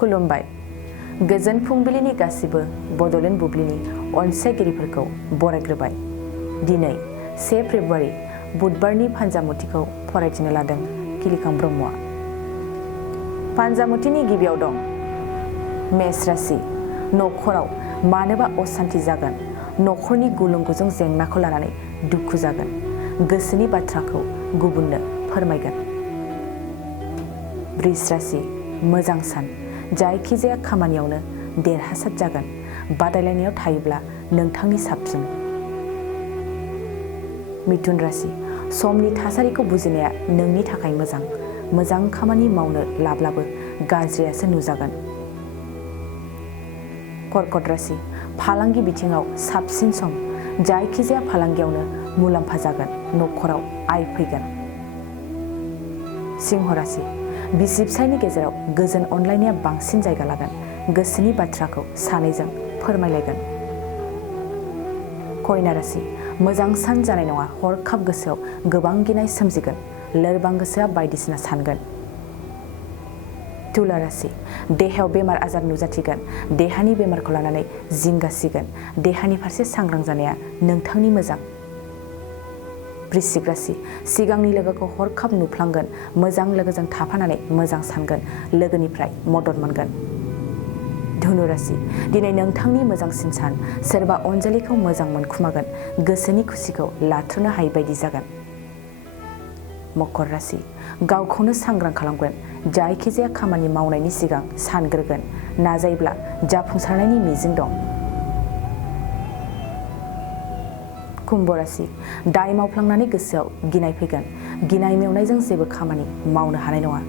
खुलुमबाय। गोजोन फुंबिलिनि गासिबो बड'लेण्ड बुब्लिनि अनसायगिरिफोरखौ बरायग्रोबाय। दिनै 1 फेब्रुआरि बुधबारनि फान्जामुथिखौ फरायथिनो लादों किलिखां ब्रह्मआ। फान्जामुथिनि गिबियाव दं मेष राशि। न'खराव मानोबा असान्ति जागोन। न'खरनि गुलुं गुजुं जेंनाखौ लानानै दुखु जागोन। गोसोनि बाथ्राखौ गुबुननो फोरमायगोन। वृष राशि। मोजां सान। जायखिजाया खामानियावनो देरहासार जागोन। बादायलायनायाव थायोब्ला नोंथांनि साबसिन। मिथुन राशि। समनि थासारिखौ बुजिनाया नोंनि थाखाय मोजां। मोजां खामानि मावनो लाब्लाबो गाज्रियासो नुजागोन। कर्कट राशि। फालांगि बिथिङाव साबसिन सम। जायखिजाया फालांगियावनो मुलाम्फा जागोन। न'खराव आय फैगोन। सिंह राशि। बिसि फिसायनि गेजेराव गोजोन अनलायनाया बांसिन जायगा लागोन। गोसोनि बाथ्राखौ सानैजों फोरमायलायगोन। कन्या राशि। मोजां सान जानाय नङा। हरखाब गोसोआव गोबां गिनाय सोमजिगोन। लोरबां गोसोआ बायदिसिना सानगोन। तुला राशि। देहायाव बेमार आजार नुजाथिगोन। देहानि बेमारखौ लानानै जिंगासिगोन। देहानि फारसे सांग्रां जानाया नोंथांनि मोजां। वृश्चिक राशि। सिगांनि लोगोखौ हरखाब नुफ्लांगोन। मोजां लोगोजों थाफानानै मोजां सानगोन। लोगोनिफ्राय मदद मोनगोन। धनु राशि। दिनै नोंथांनि मोजांसिन सान। सोरबा अनजालिखौ मोजां मोनखुमागोन। गोसोनि खुसिखौ लाथ्रनो हायै बायदि जागोन। मकर राशि। गावखौनो सांग्रां खालामगोन। जायखिजाया खामानि मावनायनि सिगां सानग्रोगोन। नाजायोब्ला जाफुंसारनायनि मिजिं दं। कुम्भ राशि। दाय मावफ्लांनानै गोसोआव गिनाय फैगोन। गिनाय मेवनायजों जेबो खामानि मावनो हानाय नङा।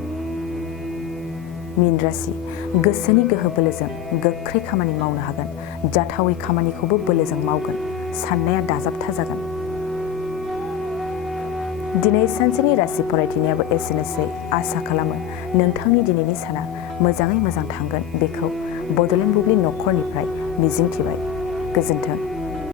मीन राशि। गोसोनि गोहो बोलोजों गोख्रै खामानि मावनो हागोन। जाथावै खामानिखौबो बोलोजों मावगोन। साननाया दाजाबथा जागोन। दिनै सानसेनि राशि फरायथिनायाबो एसेनोसै। आसा खालामो नोंथांनि दिनैनि साना मोजाङै मोजां थांगोन। बेखौ बड'लेण्ड बुब्लि न'खरनिफ्राय मिजिंथिबाय। गोजोन्थों।